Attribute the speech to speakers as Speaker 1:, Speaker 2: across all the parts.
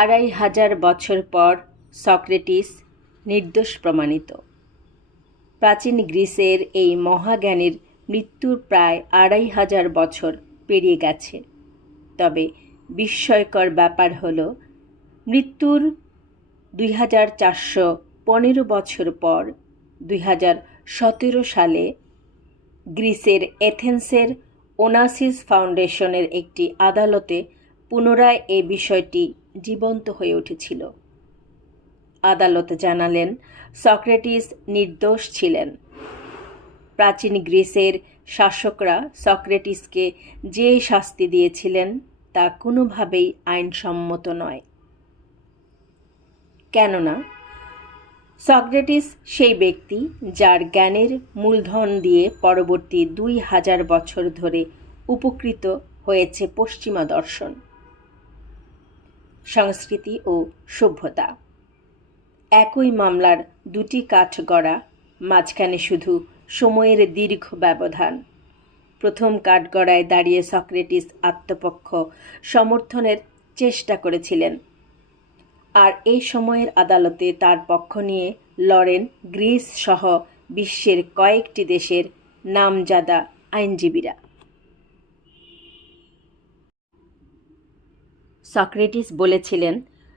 Speaker 1: আড়াই হাজার বছর পর সক্রেটিস নির্দোষ প্রমাণিত। প্রাচীন গ্রিসের এই মহাজ্ঞানীর মৃত্যুর প্রায় আড়াই হাজার বছর পেরিয়ে গেছে। তবে বিস্ময়কর ব্যাপার হল, মৃত্যুর দুই হাজার চারশো পনেরো বছর পর দুই হাজার সতেরো সালে গ্রিসের এথেন্সের ওনাসিস ফাউন্ডেশনের একটি আদালতে পুনরায় এ বিষয়টি জীবন্ত হয়ে উঠেছিল। আদালত জানালেন, সক্রেটিস নির্দোষ ছিলেন। প্রাচীন গ্রিসের শাসকরা সক্রেটিসকে যে শাস্তি দিয়েছিলেন তা কোনোভাবেই আইনসম্মত নয়। কেননা, সক্রেটিস সেই ব্যক্তি যার জ্ঞানের মূলধন দিয়ে পরবর্তী দুই হাজার বছর ধরে উপকৃত হয়েছে পশ্চিমা দর্শন। সংস্কৃতি ও সভ্যতা। একই মামলার দুটি কাঠ গড়া মাঝখানে শুধু সময়ের দীর্ঘ ব্যবধান। প্রথম কাঠগড়ায় দাঁড়িয়ে সক্রেটিস আত্মপক্ষ সমর্থনের চেষ্টা করেছিলেন। আর এই সময়ের আদালতে তার পক্ষ নিয়ে লড়েন গ্রিস সহ বিশ্বের কয়েকটি দেশের নামজাদা আইনজীবীরা। সক্রেটিস বলেছিলেন,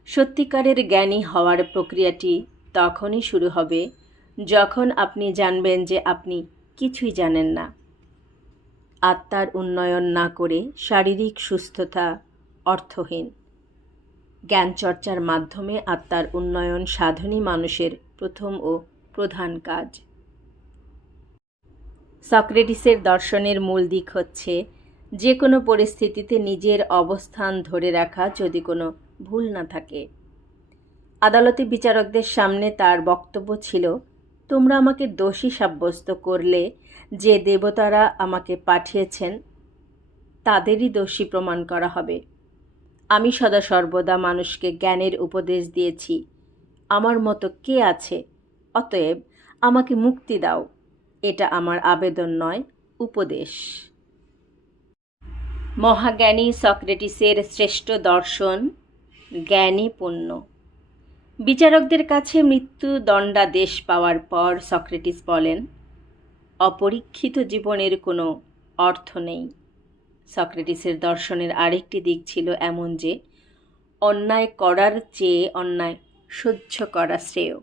Speaker 1: সত্যিকারের জ্ঞানী হওয়ার প্রক্রিয়াটি তখনই শুরু হবে যখন আপনি জানবেন যে আপনি কিছুই জানেন না। আত্মার উন্নয়ন না করে শারীরিক সুস্থতা অর্থহীন। জ্ঞান চর্চার মাধ্যমে আত্মার উন্নয়ন সাধনই মানুষের প্রথম ও প্রধান কাজ। সক্রেটিসের দর্শনের মূল দিক হচ্ছে যে কোনো পরিস্থিতিতে নিজের অবস্থান ধরে রাখা যদি কোনো ভুল না থাকে। আদালতে বিচারকদের সামনে তার বক্তব্য ছিল, তোমরা আমাকে দোষী সাব্যস্ত করলে যে দেবতারা আমাকে পাঠিয়েছেন, তাদেরই দোষী প্রমাণ করা হবে। আমি সদা সর্বদা মানুষকে জ্ঞানের উপদেশ দিয়েছি। আমার মতো কে আছে? অতএব আমাকে মুক্তি দাও। এটা আমার আবেদন নয়, উপদেশ। মহাজ্ঞানী সক্রেটিসের শ্রেষ্ঠ দর্শন, জ্ঞানী পুণ্য। বিচারকদের কাছে মৃত্যু দণ্ডাদেশ পাওয়ার পর সক্রেটিস বলেন, অপরীক্ষিত জীবনের কোনো অর্থ নেই। সক্রেটিসের দর্শনের আরেকটি দিক ছিল এমন যে, অন্যায় করার চেয়ে অন্যায় সহ্য করা শ্রেয়।